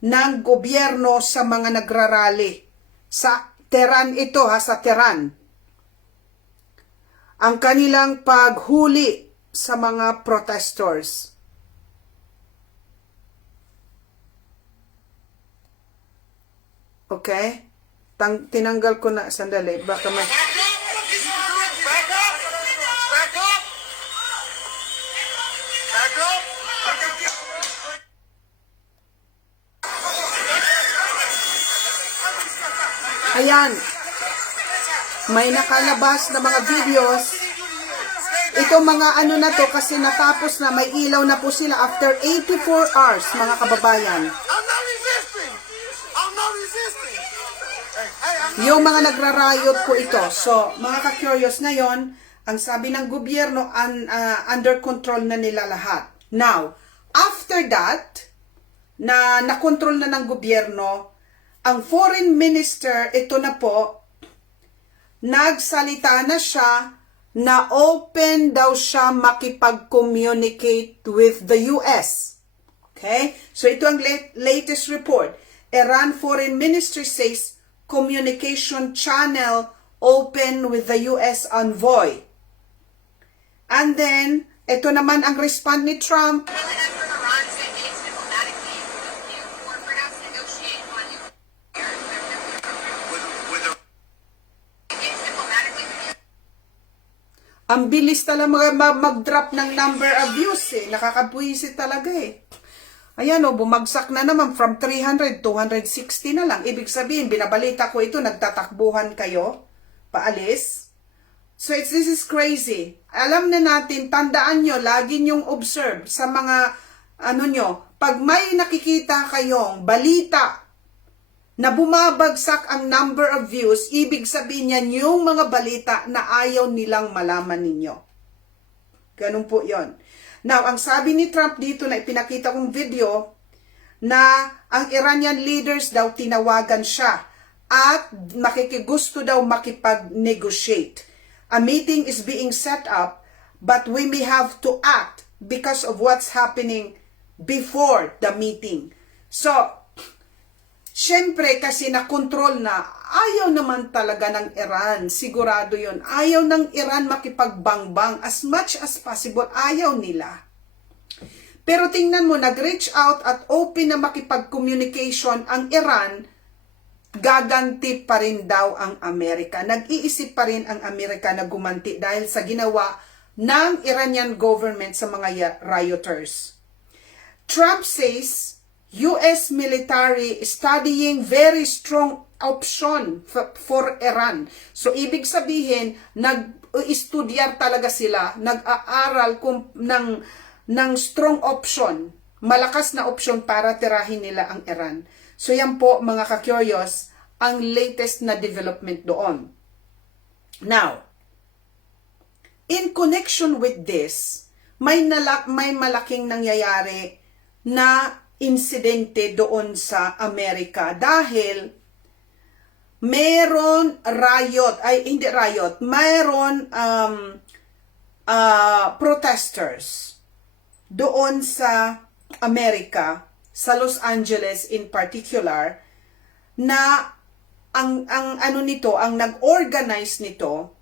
ng gobyerno sa mga nagrarally. Sa Tehran ito sa Tehran. Ang kanilang paghuli sa mga protesters. Okay? Tinanggal ko na, sandali, baka may... Ayan, may nakalabas na mga videos. Itong mga ano na to kasi natapos na, may ilaw na po sila after 84 hours, mga kababayan. Yung mga nagrarayot po ito. So, mga ka-curious ngayon, ang sabi ng gobyerno, under control na nila lahat. Now, after that, na nakontrol na ng gobyerno, ang foreign minister, ito na po, nagsalita na siya na open daw siya makipag-communicate with the US. Okay? So ito ang latest report. Iran foreign minister says communication channel open with the US envoy. And then, ito naman ang response ni Trump. Ang bilis talaga mag-drop ng number of views Nakakabwisit talaga Ayan bumagsak na naman from 300, 260 na lang. Ibig sabihin, binabalita ko ito, nagtatakbuhan kayo, paalis. So this is crazy. Alam na natin, tandaan nyo, lagi nyong observe sa mga, pag may nakikita kayong balita, na bumabagsak ang number of views, ibig sabihin yan yung mga balita na ayaw nilang malaman ninyo. Ganun po yon. Now, ang sabi ni Trump dito na ipinakita kong video, na ang Iranian leaders daw tinawagan siya at makikigusto daw makipag-negotiate. A meeting is being set up, but we may have to act because of what's happening before the meeting. So, siyempre, kasi nakontrol na, ayaw naman talaga ng Iran. Sigurado yon. Ayaw ng Iran makipagbangbang. As much as possible, ayaw nila. Pero tingnan mo, nag-reach out at open na makipag-communication ang Iran, gaganti pa rin daw ang Amerika. Nag-iisip pa rin ang Amerika na gumanti dahil sa ginawa ng Iranian government sa mga rioters. Trump says, US military studying very strong option for Iran. So, ibig sabihin, nag-estudyar talaga sila, nag-aaral ng strong option, malakas na option para tirahin nila ang Iran. So, yan po, mga ka-curious, ang latest na development doon. Now, in connection with this, may malaking nangyayari na insidente doon sa Amerika dahil meron protesters doon sa Amerika, sa Los Angeles in particular, na ang nag-organize nito,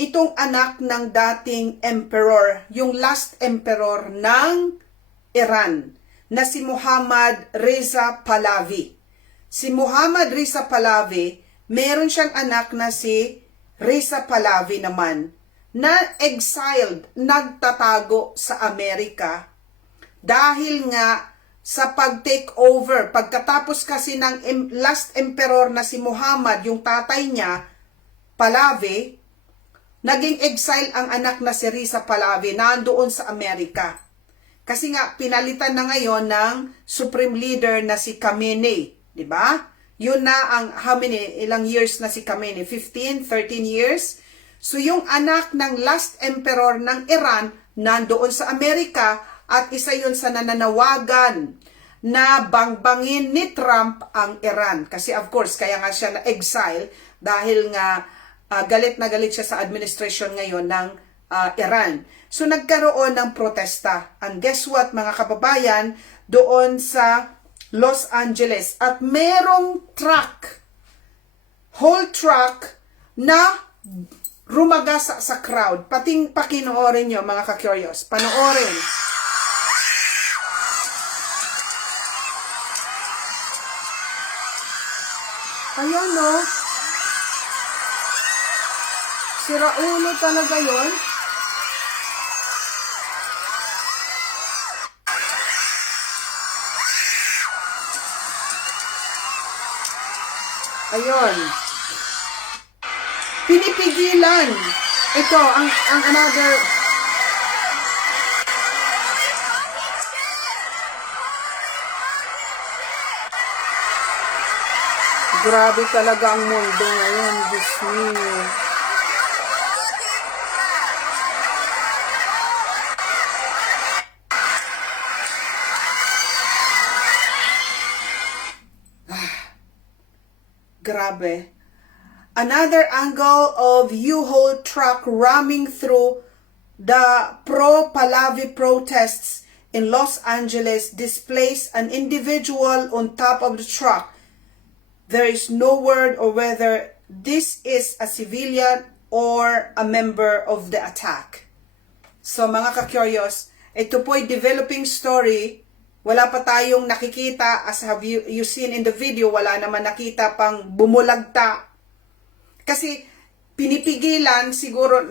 itong anak ng dating emperor, yung last emperor ng Iran, na si Muhammad Reza Pahlavi. Si Muhammad Reza Pahlavi, meron siyang anak na si Reza Pahlavi naman, na exiled, nagtatago sa Amerika, dahil nga sa pag-take over, pagkatapos kasi ng last emperor na si Muhammad, yung tatay niya, Pahlavi, naging exile ang anak na si Reza Pahlavi, nandoon sa Amerika. Kasi nga, pinalitan na ngayon ng supreme leader na si Khamenei. Diba? Yun na ang, ilang years na si Khamenei? 15, 13 years? So, yung anak ng last emperor ng Iran, nandoon sa Amerika, at isa yun sa nananawagan na bangbangin ni Trump ang Iran. Kasi of course, kaya nga siya na-exile, dahil nga galit na galit siya sa administration ngayon ng Iran. So, nagkaroon ng protesta. And guess what, mga kababayan, doon sa Los Angeles. At merong truck, whole truck na rumagasa sa crowd. Pakinoorin nyo mga ka-curious. Panoorin. Ayan no. Siraulo talaga yon. Ayun. Pinipigilan. Ito, ang another. Grabe talaga ang mundo ngayon, Disney. Grabe. Another angle of U-Haul truck ramming through the pro-Pahlavi protests in Los Angeles displays an individual on top of the truck. There is no word or whether this is a civilian or a member of the attack. So mga ka-curious, ito po'y developing story. Wala pa tayong nakikita, as have you seen in the video, wala naman nakita pang bumulagta. Kasi pinipigilan, siguro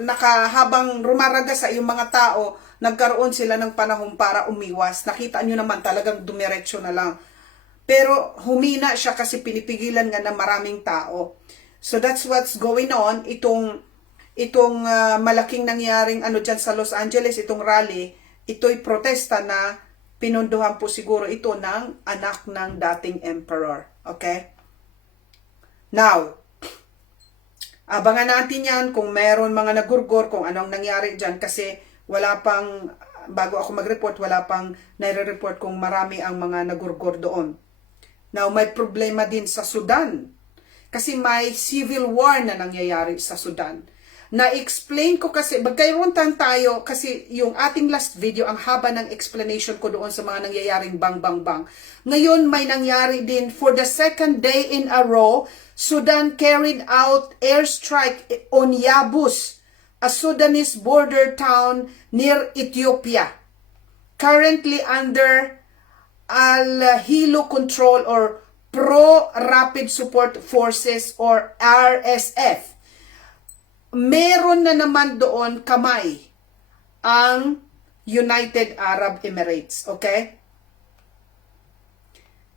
habang rumaragas sa yung mga tao, nagkaroon sila ng panahon para umiwas. Nakita nyo naman talagang dumiretso na lang. Pero humina siya kasi pinipigilan nga ng maraming tao. So that's what's going on. Itong malaking nangyaring dyan sa Los Angeles, itong rally, ito'y protesta na pinunduhan po siguro ito ng anak ng dating emperor. Okay? Now, abangan natin yan kung meron mga nagurgor, kung anong nangyari dyan. Kasi wala pang, bago ako mag-report, wala pang nire-report kung marami ang mga nagurgor doon. Now, may problema din sa Sudan. Kasi may civil war na nangyayari sa Sudan. Na-explain ko kasi, magkairoon tayo, kasi yung ating last video, ang haba ng explanation ko doon sa mga nangyayaring bang. Ngayon, may nangyari din for the second day in a row, Sudan carried out airstrike on Yabus, a Sudanese border town near Ethiopia, currently under Al-Hilo control or Pro-Rapid Support Forces or RSF. Meron na naman doon kamay ang United Arab Emirates. Okay?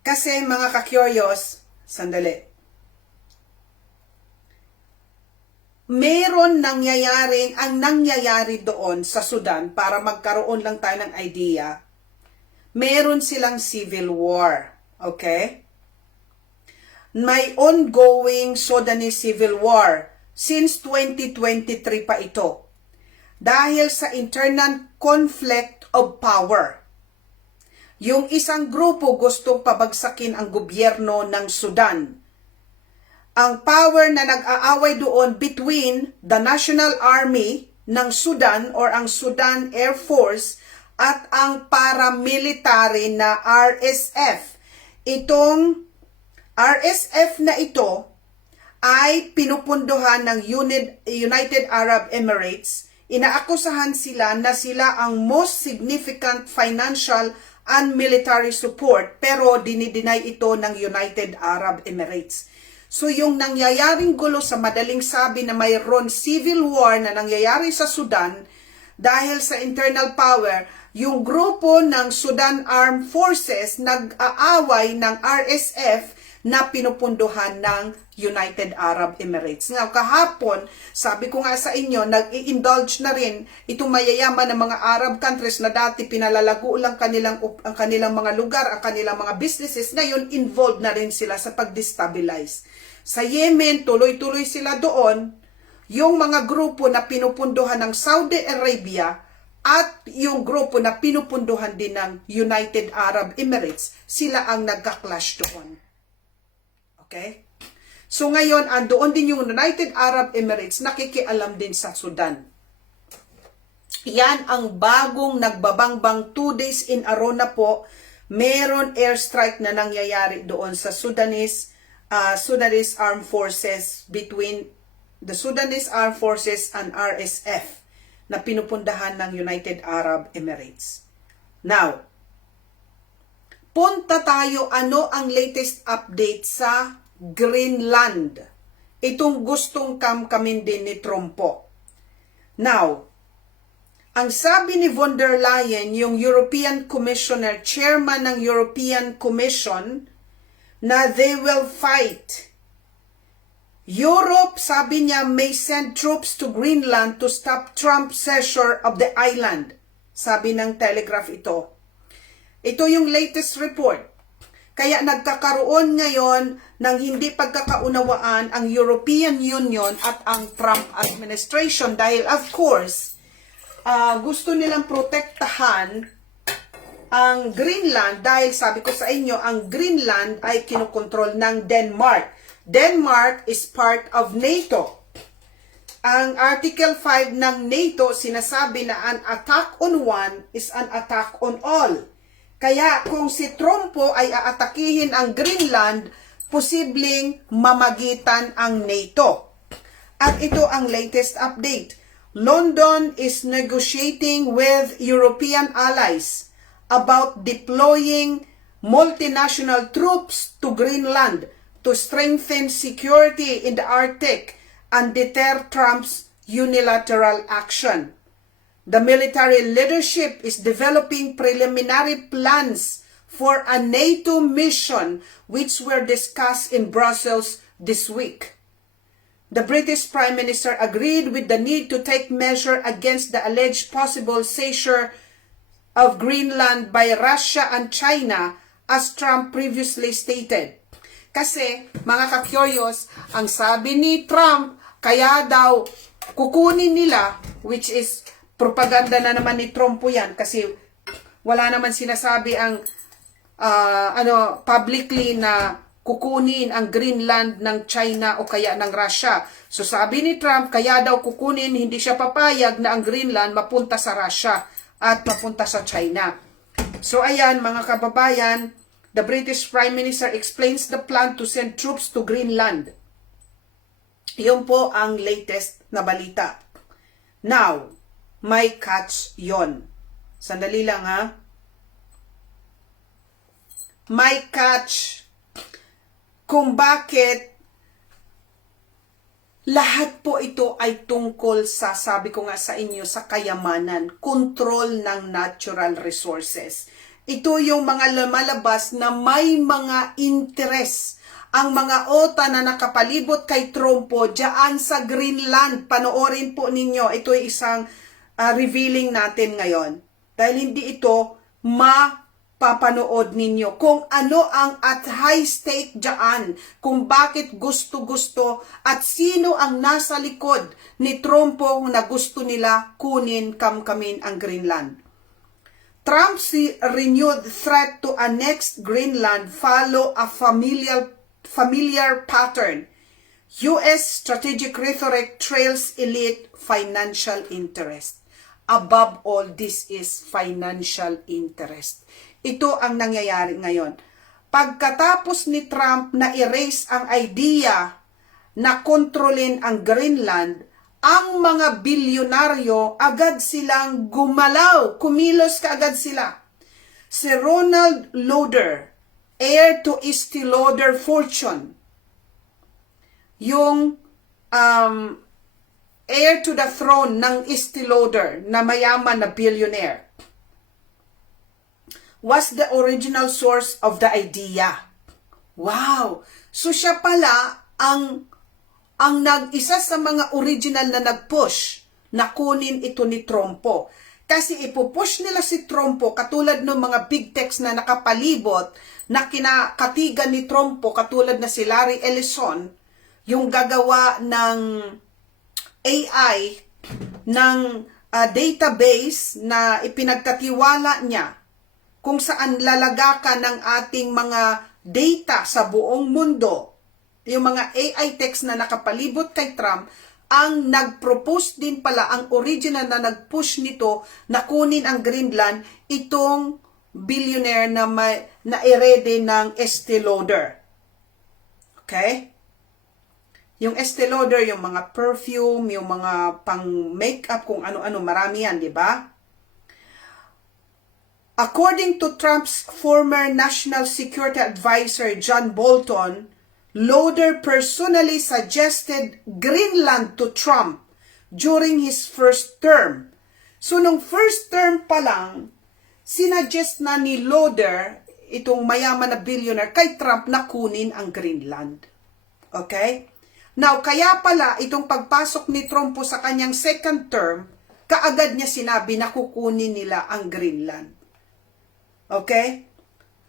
Kasi mga ka-curious, sandali. Meron ang nangyayari doon sa Sudan, para magkaroon lang tayo ng idea. Meron silang civil war. Okay? May ongoing Sudanese civil war. Since 2023 pa ito. Dahil sa internal conflict of power. Yung isang grupo gustong pabagsakin ang gobyerno ng Sudan. Ang power na nag-aaway doon between the National Army ng Sudan or ang Sudan Air Force at ang paramilitary na RSF. Itong RSF na ito ay pinupundohan ng United Arab Emirates. Inaakusahan sila na sila ang most significant financial and military support, pero dinideny ito ng United Arab Emirates. So yung nangyayaring gulo, sa madaling sabi na mayroon civil war na nangyayari sa Sudan dahil sa internal power, yung grupo ng Sudan Armed Forces nag-aaway ng RSF na pinupunduhan ng United Arab Emirates. Now, kahapon, sabi ko nga sa inyo, nag-i-indulge na rin itong mayayaman ng mga Arab countries na dati pinalalago lang ang kanilang mga lugar, ang kanilang mga businesses. Ngayon, involved na rin sila sa pag-destabilize. Sa Yemen, tuloy-tuloy sila doon. Yung mga grupo na pinupunduhan ng Saudi Arabia at yung grupo na pinupunduhan din ng United Arab Emirates, sila ang nagka-clash doon. Okay? So ngayon, andoon din yung United Arab Emirates, nakikialam din sa Sudan. Yan ang bagong nagbabangbang 2 days in a row na po. meron airstrike na nangyayari doon sa Sudanese Armed Forces, between the Sudanese Armed Forces and RSF na pinupundahan ng United Arab Emirates. Now, punta tayo, ano ang latest update sa Greenland? Itong gustong kamkamin din ni Trumpo. Now, ang sabi ni von der Leyen, yung European Commissioner, chairman ng European Commission, na they will fight. Europe, sabi niya, may send troops to Greenland to stop Trump's seizure of the island. Sabi ng Telegraph ito. Ito yung latest report. Kaya nagkakaroon ngayon ng hindi pagkakaunawaan ang European Union at ang Trump administration dahil of course, gusto nilang protektahan ang Greenland dahil sabi ko sa inyo, ang Greenland ay kinukontrol ng Denmark. Denmark is part of NATO. Ang Article 5 ng NATO sinasabi na an attack on one is an attack on all. Kaya kung si Trumpo ay aatakihin ang Greenland, posibleng mamagitan ang NATO. At ito ang latest update. London is negotiating with European allies about deploying multinational troops to Greenland to strengthen security in the Arctic and deter Trump's unilateral action. The military leadership is developing preliminary plans for a NATO mission which were discussed in Brussels this week. The British Prime Minister agreed with the need to take measure against the alleged possible seizure of Greenland by Russia and China, as Trump previously stated. Kasi, mga ka-curious, ang sabi ni Trump, kaya daw kukunin nila, which is propaganda na naman ni Trump po yan, kasi wala naman sinasabi ang publicly na kukunin ang Greenland ng China o kaya ng Russia. So sabi ni Trump, kaya daw kukunin, hindi siya papayag na ang Greenland mapunta sa Russia at mapunta sa China. So ayan, mga kababayan, the British Prime Minister explains the plan to send troops to Greenland. Yun po ang latest na balita. Now, may catch yon. Sandali lang ha. May catch kung bakit lahat po ito ay tungkol sa, sabi ko nga sa inyo, sa kayamanan, control ng natural resources. Ito yung mga lumalabas na may mga interest. Ang mga OTA na nakapalibot kay Trumpo diyan sa Greenland. Panoorin po ninyo. Ito ay isang revealing natin ngayon. Dahil hindi ito mapapanood ninyo. Kung ano ang at high stake diyan. Kung bakit gusto-gusto at sino ang nasa likod ni Trumpo na gusto nila kunin kamkamin ang Greenland. Trump's renewed threat to annex Greenland follow a familiar pattern. U.S. strategic rhetoric trails elite financial interest. Above all, this is financial interest. Ito ang nangyayari ngayon. Pagkatapos ni Trump na erase ang idea na kontrolin ang Greenland, ang mga bilyonaryo agad silang gumalaw, kumilos kaagad sila. Si Ronald Lauder, heir to Estee Lauder fortune, yung heir to the throne ng Estee Lauder na mayaman na billionaire, was the original source of the idea. Wow! So siya pala ang isa sa mga original na nag-push na kunin ito ni Trumpo. Kasi ipupush nila si Trumpo katulad ng mga big techs na nakapalibot na kinakatigan ni Trumpo katulad na si Larry Ellison, yung gagawa ng AI, ng database na ipinagkatiwala niya kung saan lalagakan ng ating mga data sa buong mundo. Yung mga AI techs na nakapalibot kay Trump, ang nag-propose din pala, ang original na nag-push nito na kunin ang Greenland, itong billionaire na na-ready ng Estee Lauder. Okay? Yung Estee Lauder, yung mga perfume, yung mga pang-makeup, kung ano-ano, marami yan, di ba? According to Trump's former National Security Advisor John Bolton, Lauder personally suggested Greenland to Trump during his first term. So, nung first term pa lang, sinuggest na ni Lauder, itong mayaman na billionaire, kay Trump na kunin ang Greenland. Okay? Now, kaya pala, itong pagpasok ni Trump sa kanyang second term, kaagad niya sinabi na kukunin nila ang Greenland. Okay?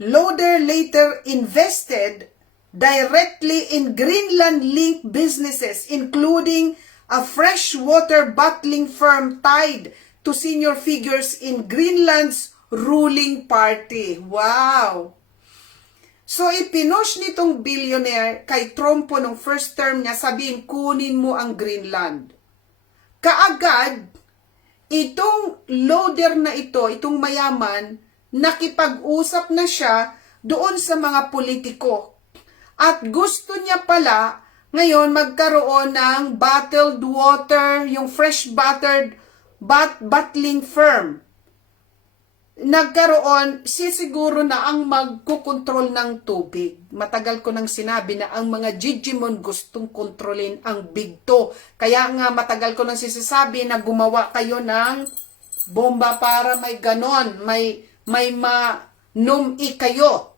Lauder later invested directly in Greenland-linked businesses, including a freshwater bottling firm tied to senior figures in Greenland's ruling party. Wow! So, ipinush nitong billionaire kay Trump nung first term niya, sabihin, kunin mo ang Greenland. Kaagad, itong Lauder na ito, itong mayaman, nakipag-usap na siya doon sa mga politiko. At gusto niya pala ngayon magkaroon ng bottled water, yung fresh bottling firm. Nagkaroon, sisiguro na ang magkukontrol ng tubig. Matagal ko nang sinabi na ang mga Digimon gustong kontrolin ang Big Two. Kaya nga matagal ko nang sinasabi na gumawa kayo ng bomba para may ganon, may manumi kayo.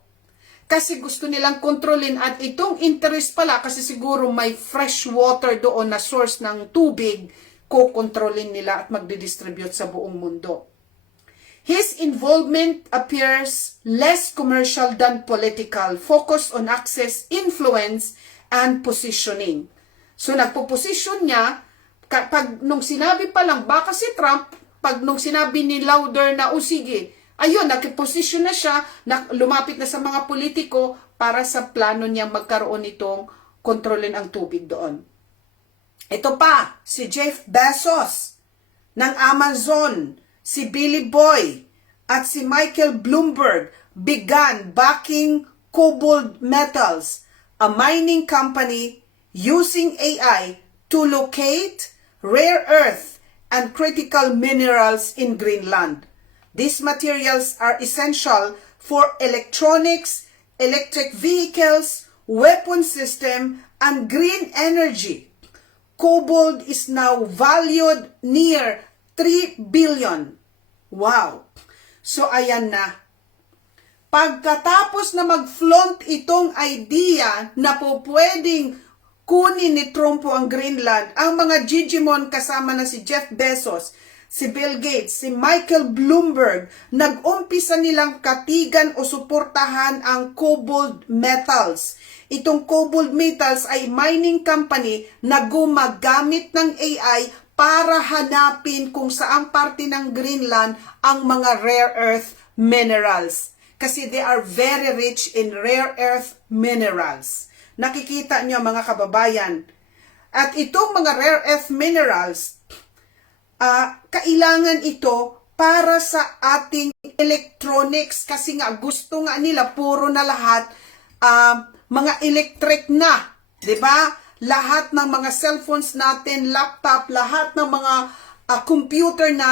Kasi gusto nilang kontrolin at itong interest pala kasi siguro may fresh water doon na source ng tubig, kukontrolin nila at magdidistribute sa buong mundo. His involvement appears less commercial than political, focused on access, influence, and positioning. So nagpo-position niya, nung sinabi pa lang, baka si Trump, nung sinabi ni Lauder na, o sige, ayun, nakiposisyon na siya, lumapit na sa mga politiko para sa plano niya magkaroon itong kontrolin ang tubig doon. Ito pa, si Jeff Bezos ng Amazon, si Billy Boy, at si Michael Bloomberg began backing Cobalt Metals, a mining company using AI to locate rare earth and critical minerals in Greenland. These materials are essential for electronics, electric vehicles, weapon system, and green energy. Cobalt is now valued near 3 billion. Wow! So, ayan na. Pagkatapos na mag-flaunt itong idea na po pwedeng kunin ni Trump ang Greenland, ang mga Digimon kasama na si Jeff Bezos, si Bill Gates, si Michael Bloomberg, nag-umpisa nilang katigan o suportahan ang Cobalt Metals. Itong Cobalt Metals ay mining company na gumagamit ng AI para hanapin kung saang parte ng Greenland ang mga rare earth minerals. Kasi they are very rich in rare earth minerals. Nakikita niyo mga kababayan. At itong mga rare earth minerals, kailangan ito para sa ating electronics kasi nga gusto nga nila puro na lahat mga electric na, 'di ba? Lahat ng mga cellphones natin, laptop, lahat ng mga computer na